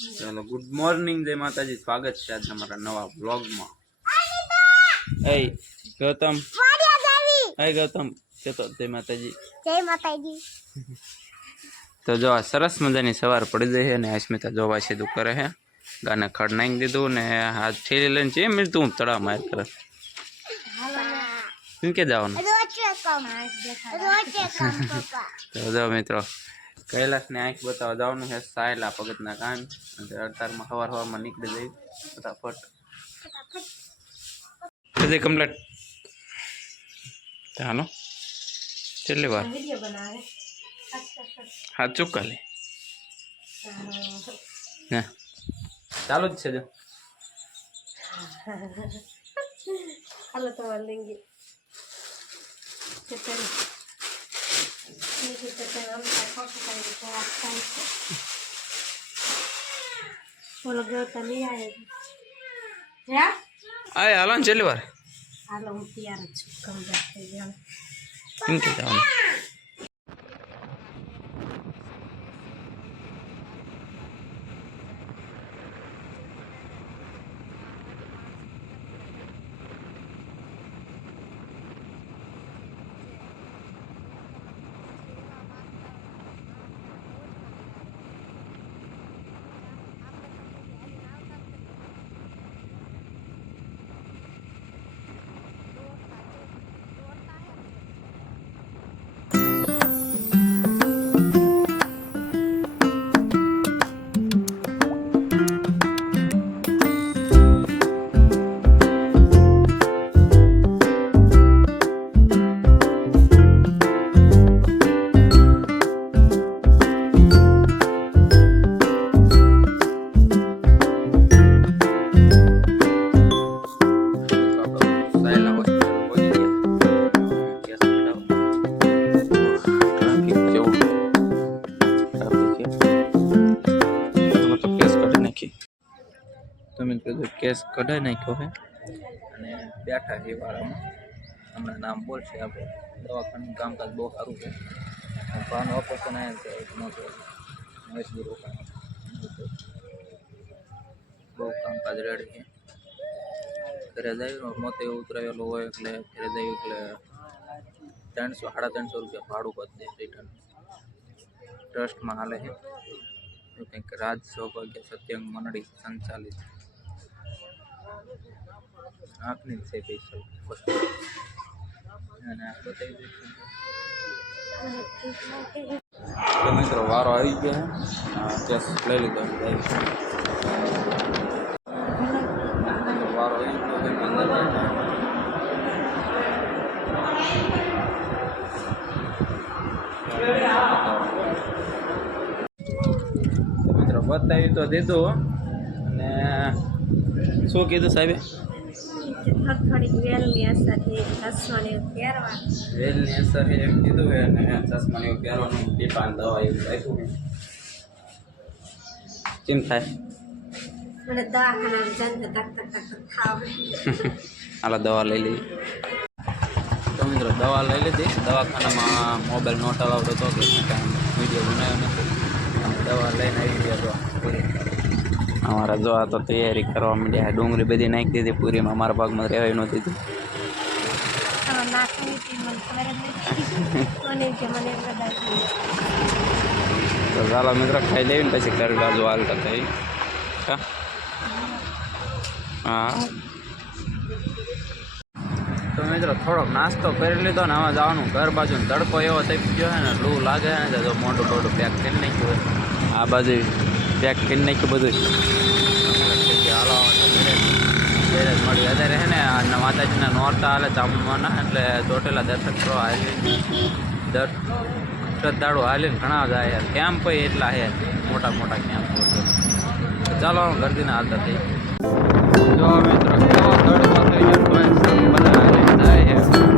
ચાલો good morning જય માતાજી સ્વાગત છે આજના મારા નવા બ્લોગમાં એ ગૌતમ. એ ગૌતમ. કે તો જય માતાજી. જય માતાજી. તો જો આ સરસ મજાની સવાર પડી ગઈ છે અને અસ્મિતા જોવા છે તું કરે છે. ગાને ખડ નાખી દીધું ને હાથ ઠેલી લઈને છે મેં તું તળા માર કરે. કેમ કે જવાનું? રોચે કામ. રોચે કામ પપ્પા. તો જો મિત્રો કૈલાસની આંખ બતાવવા જવાનું છે સાયલા પગતના કાન અને અડતારમાં સવાર સવારમાં નીકળી જઈ ફટાફટ. બધી કમ્પ્લેટ ચાલો કેટલી વાર. વિડિયો બનાવે. હાથ ચૂકા લે ને ચાલુ જ છે જો. હાલો તો લેંગે આય હાલો ને છેલ્લી વાર. હાલો હું તૈયાર જ છું. કમ્પ્લીટ થઈ ગયા કેમ કે જવાનું તમે કીધું કેસ કઢાઈ નાખ્યો છે. અને બેઠા છે વાળામાં. હમણાં નામ બોલશે આપણે દવાખાનું કામકાજ બહુ સારું છે. ભાવનું ઓપરેશન આવ્યા છે એક મોટો મહેશગીર રોકાણ બહુ કામકાજ રેડી છે. ઘરે જાય મોતે ઉતરાયેલો હોય એટલે ઘરે જાય એટલે ત્રણસો, સાડા ત્રણસો રૂપિયા ભાડું પદ દે રિટર્ન ટ્રસ્ટમાં હાલે છે. એવું કંઈક રાજ સૌભાગ્ય સત્યંગ મંડળી સંચાલિત. આંખની જ છે પૈસા વસ્તુ અને આ બતાવી દઈશું તો મિત્રો વારો આવી ગયો છે કેસ લઈ લીધો વારો આવી ગયો છે અંદર બેઠા. તો મિત્રો બતાવી તો દીધું અને શું કીધું સાહેબે? વેલની અસર એમ કીધું અને ચશ્માને એવું પહેરવાનું પીપાને દવા એવું આપ્યું કેમ થાય? હાલો દવા લઈ લઈએ. તો મિત્રો દવા લઈ લીધી. દવાખાનામાં મોબાઈલ નોટ અલાઉડ હતો કે વીડિયો બનાવ્યો નથી. દવા લઈને આવી ગયા તો. અમારા જો આ તો તૈયારી કરવા માંડ્યા ડુંગળી બધી નાખી દીધી. પૂરીમાં મારા ભાગમાં રહેવાય નહોતી તો. ચાલો મિત્ર ખાઈ લેવી ને પછી ઘર બાજુ હાલતા થઈ. હા? તો મિત્રો થોડોક નાસ્તો કરી લીધો ને હવે જવાનું. ઘર બાજુ તડકો એવો થઈ ગયો છે ને લૂ લાગે ને તો મોટું મોટું પેક કરી નાખ્યું હોય આ બાજુ પેક કરી નાખ્યું બધું. ઘરે મળી. અત્યારે છે ને માતાજીના નોરતા હાલે ચામુંડવાના એટલે ચોટેલા દર્શન કરવા હાલી શ્રદ્ધાળુ હાલીને ઘણા જાય યાર કેમ્પ એટલા છે, મોટા મોટા કેમ્પ ચાલો ઘરથી હાલતા થઈ જો મિત્રો બધા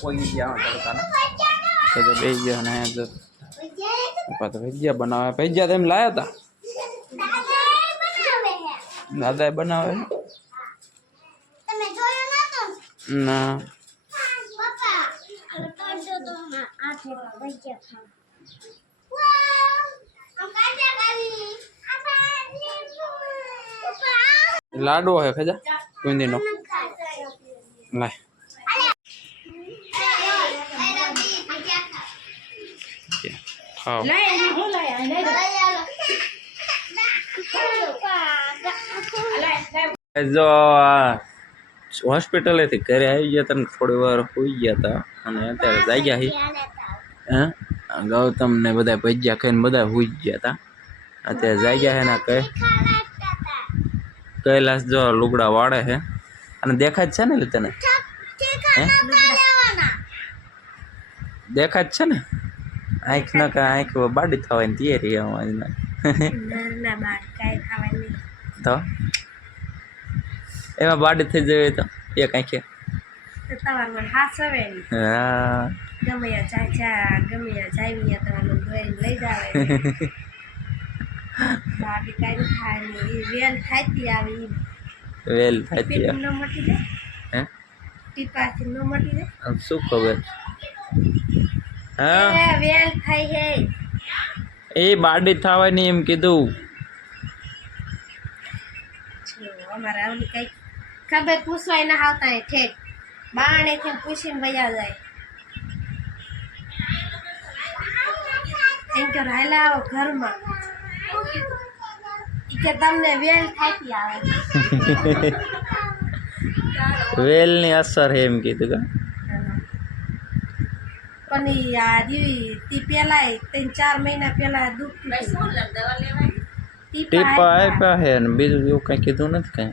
પોગી ગયા તડકાના તો તો બે ગયા ને જો પપ્પા ભજીયા બનાવે ભજીયા તો એમ લાયા. હતા દાદા એ બનાવે ના તમે જોયો નતો ના પપ્પા કરજો તો આ થેલા ખજા બુંદીનો લાય જો હોસ્પિટલેથી ઘરે આવી ગયા હતા થોડી વાર હોઈ ગયા હતા અને અત્યારે જાગ્યા હી. હે? ગૌતમ ને બધા ભજીયા ખાઈને બધા હોઈ ગયા હતા અત્યારે જાગ્યા હે ને કઈ કૈલાસ જો લુગડા વાળે છે અને દેખાય જ છે ને તને? હે? દેખાય જ છે ને? આંખ ના કા આંખ બાડી થવાની તૈયારી અમારી તો? એમાં બાડી થઈ જવી તો? એક આંખે હા. ગમે જાય ગમે જાય તમારું લઈ જાવે વેલ થાતી આવે વેલ થતી ન મટી જાય? હે? ટીપાથી ન મટી જાય? શું ખબર? હા. વેલ થાય હે. એ બાડી થવાની એમ કીધું. અમારે આવલી કંઈક ખબર પૂછવાય ના આવતા ને ઠેક બાણેથી પૂછીને વયા જાય. એમ કે રાયલા આવો ઘરમાં. કે તમને વેલ થાતી આવે. વેલની અસર હે એમ કીધું કા. પણ ઈ આ રીવી તી પેલા ત્રણ ચાર મહિના પેલા દુખતું હતું. ટીપા આપ્યા હે ને બીજું એવું કઈ કીધું નથી કઈ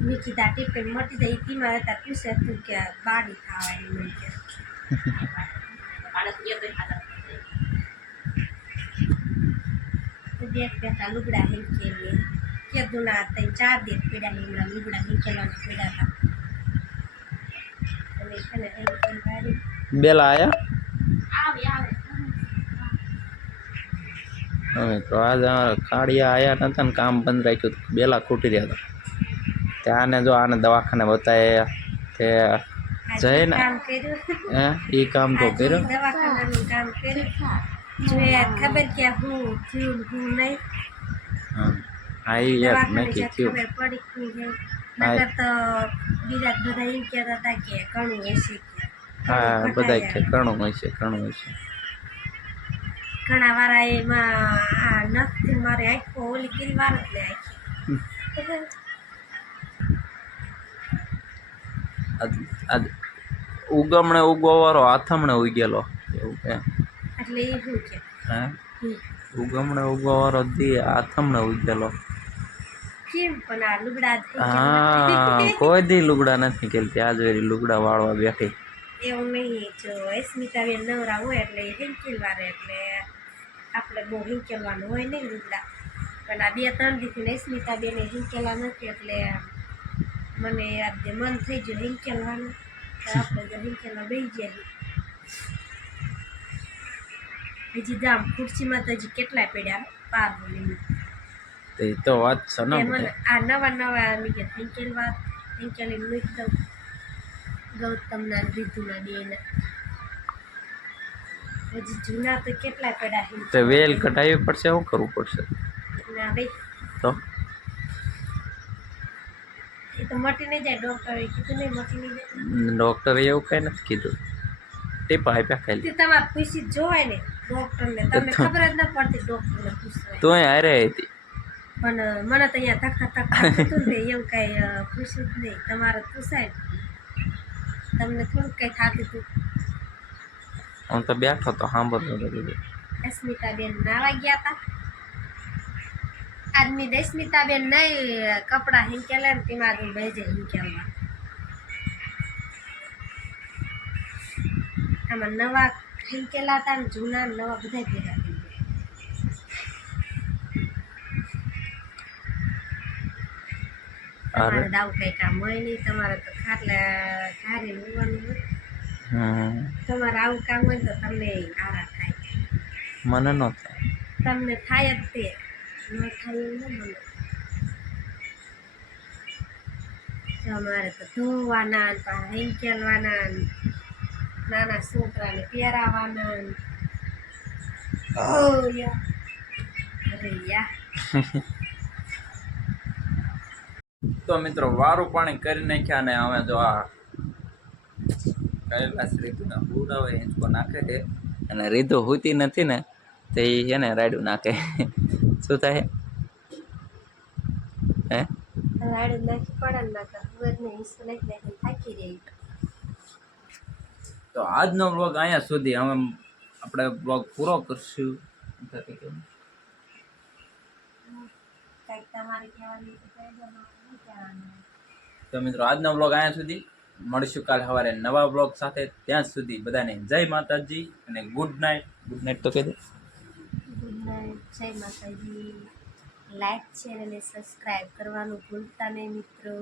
મેં કીધા ટીપે મટી જાય ઈ તીમાં હતા પૂછે તું કે બાડી ખાવાની મને કે તો દેખ બેઠા લુગડા હિંકેલી કીધું ના ત્રણ ચાર દેખ પીડા હમણાં લુગડા હિંકેલાના પીડા હતા અને છે ને હિંકેલ વાળી બેલા આયા હવે તો આજ અમારા કાળિયા આયા નતા ને કામ બંધ રાખ્યું હતું. બેલા ખૂટી રહ્યા હતા. ત્યાંને જો આને દવાખાને બતાવ્યા તે આજે જઈને કામ કર્યું. હે? એ કામ તો આજે કર્યો? દવાખાનાનું કામ કર્યું. જોઈએ ખબર કે હું થયું ને હું નહીં. હા. હા એ યાર મેં દવાખાને જ્યાં કીધું ખબર પડી હું નહીં. હા. નકર તો બીજા બધા એમ કહેતા હતા કે ઘણું હશે કે હા બધા ઘણું હોય છે ઘણું હોય છે. ઘણા વાળા એમાં આ નખથી મારે આખો ઓલી કરી વાર જ લે આખી. આજ આજ ઉગમણે આથમણે ઉગેલો એવું કે? એટલે એ શું હે? હમ. ઉગમણે ઉગવાવાળો દી આથમણે ઉગેલો કેમ પણ આ લુગડા હા કોઈ દી લુગડા નથી ખેલતી આજ વેરી લુગડા વાળવા બેઠી. એવું નહીં જો સ્મિતાબેન નવરા હોય એટલે હિંકેલ વારે એટલે આપણે બહુ હિંકેલવાનું હોય નહીં લુગડા. પણ આ બે ત્રણ દીથી સ્મિતાબેને હિંકેલા નથી એટલે મને આજે મન થઈ ગયું હિંકેલવાનું આપણે જો હિંકેલા બેસી જઈએ. હજી જામ ખુરશીમાં તો હજી કેટલા પડ્યા પાર બોલીમાં તો તો વાત એ બધા. આ નવા નવા ગયા હિંકેલ વાત હિંકેલી મૂકી દઉં. ગૌતમના ને રીતુના બેના હજી જૂના તો કેટલા પડ્યા તો હિંકેલ વેલ કઢાવવી પડશે શું કરવું પડશે? ના ભાઈ. તો? એ તો મટી નહીં જાય ડૉક્ટરે કીધું નહીં મટી નહીં જાય. ડૉક્ટરે એવું કઈ નથી કીધું. ટીપા આપ્યા ખાલી. તે તમારે પૂછી જ જોવાય ને ડૉક્ટરને તમને ખબર જ ન પડતી ડૉક્ટરને પૂછવાય. તું હારે હતી. પણ મને તો અહીંયા ધક્કા ધક્કા થતું ને એવું કાંઈ અ, પૂછ્યું જ નહીં. તમારે પૂછાય. ને. તમને થોડુંક કંઈ થતું હતું? હું તો બેઠો તો સાંભળતો હતો. અસ્મિતાબેન નાવા ગયા હતા આદમી દસ્મિતાબેન નહીં કપડાં હિંકેલા ને તેમાં આગળ ભેજે હિંકેલવા આમાં નવા હિંકેલા હતા ને જૂના નવા બધા ભેગા થઈ ગયા તમારે દાવ કઈ કામ હોય નહીં. તમારે તો ખાટલા ધારી હોવાનું હોય. તમારે આવું કામ હોય તો તમને આરા થાય. મને ન થાય. તમને થાય જ તે. ન થાય એવું ન બને. તમારે તો ધોવાના ને પાછા નાના છોકરાને પહેરાવાના ઓ યા. અરે યા. તો મિત્રો વારું પાણી કરી નાખ્યા ને હવે જો આ કૈલાસ રીતુના હોય હિંચકો નાખે છે. અને રીતુ હોતી નથી ને તે ને રાયડું નાખે. શું થાય? હે? રાડું નાખી પડે નાખે થાકી રહી. તો આજનો બ્લોગ અહીંયા સુધી. હવે આપણે બ્લોગ પૂરો કરશું કંઈક તમારે કહેવાની તો કહી દો મારે નહીં કહેવાનું તો મિત્રો આજનો બ્લોગ અહીંયા સુધી. મળીશું કાલ સવારે નવા બ્લોગ સાથે. ત્યાં સુધી બધાને જય માતાજી અને ગુડ નાઇટ ગુડ નાઇટ તો કહી દે. ગુડ નાઇટ જય માતાજી. લાઈક શેર અને સબસ્ક્રાઈબ કરવાનું ભૂલતા નહીં મિત્રો.